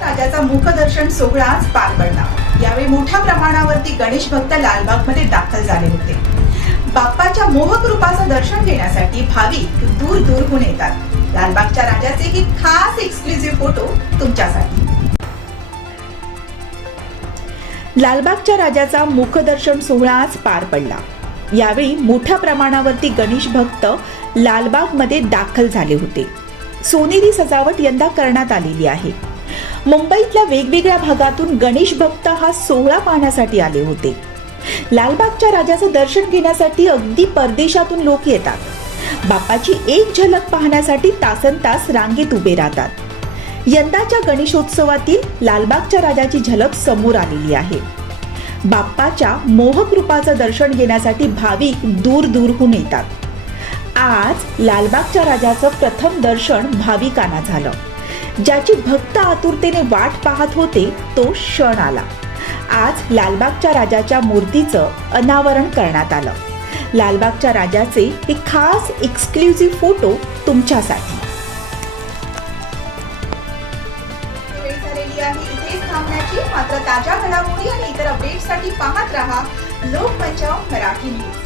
राजाचा मुखदर्शन सोहळा आज पार पडला. यावेळी मोठ्या प्रमाणावरती गणेश भक्त लालबागमध्ये दाखल झाले होते. बाप्पाच्या मोहक रूपाचं दर्शन घेण्यासाठी भाविक दूर दूरहून येतात. लालबागच्या राजाचे हे खास एक्सक्लुझिव्ह फोटो तुमच्यासाठी. लालबागच्या राजाचा मुखदर्शन सोहळा आज पार पडला. यावेळी मोठ्या प्रमाणावरती गणेश भक्त लालबागमध्ये दाखल झाले होते. सोनेरी सजावट यंदा करण्यात आलेली आहे. मुंबईतल्या वेगवेगळ्या भागातून गणेश भक्त हा सोहळा पाहण्यासाठी आले होते. लालबागच्या राजाचं दर्शन घेण्यासाठी अगदी परदेशातून लोक येतात. बाप्पाची एक झलक पाहण्यासाठी तासन तास रांगेत उभे राहतात. यंदाच्या गणेशोत्सवातील लालबागच्या राजाची झलक समोर आलेली आहे. बाप्पाच्या मोहक रूपाचं दर्शन घेण्यासाठी भाविक दूर दूरहून येतात. आज लालबागच्या राजाचं प्रथम दर्शन भाविकांना झालं. ज्याची भक्त आतुरतेने वाट पाहत होते तो क्षण आला. आज लालबागच्या राजाच्या मूर्तीचं अनावरण करण्यात आलं. लालबागच्या राजाचे हे खास एक्सक्लुझिव्ह फोटो तुमच्यासाठी. मात्र ताज्या घडामोडी आणि इतर अपडेट्ससाठी पाहत रहा लोकमंच मराठी न्यूज